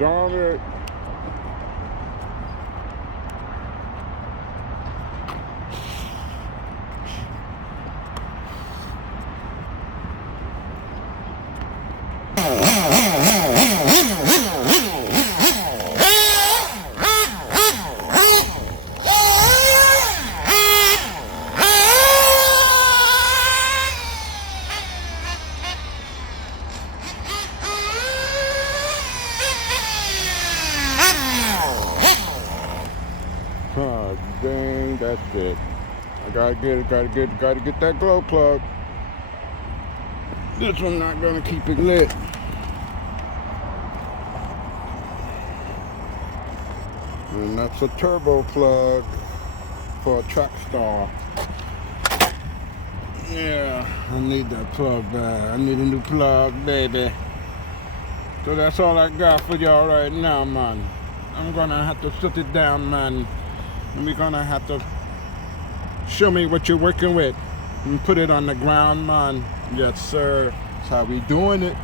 Darn it. Oh, dang, that's it. I gotta get that glow plug. This one not gonna keep it lit. And that's a turbo plug for a track star. Yeah, I need that plug back. I need a new plug, baby. So that's all I got for y'all right now, man. I'm gonna have to sit it down, man. And we're gonna have to show me what you're working with and put it on the ground, man. Yes, sir. That's how we doing it.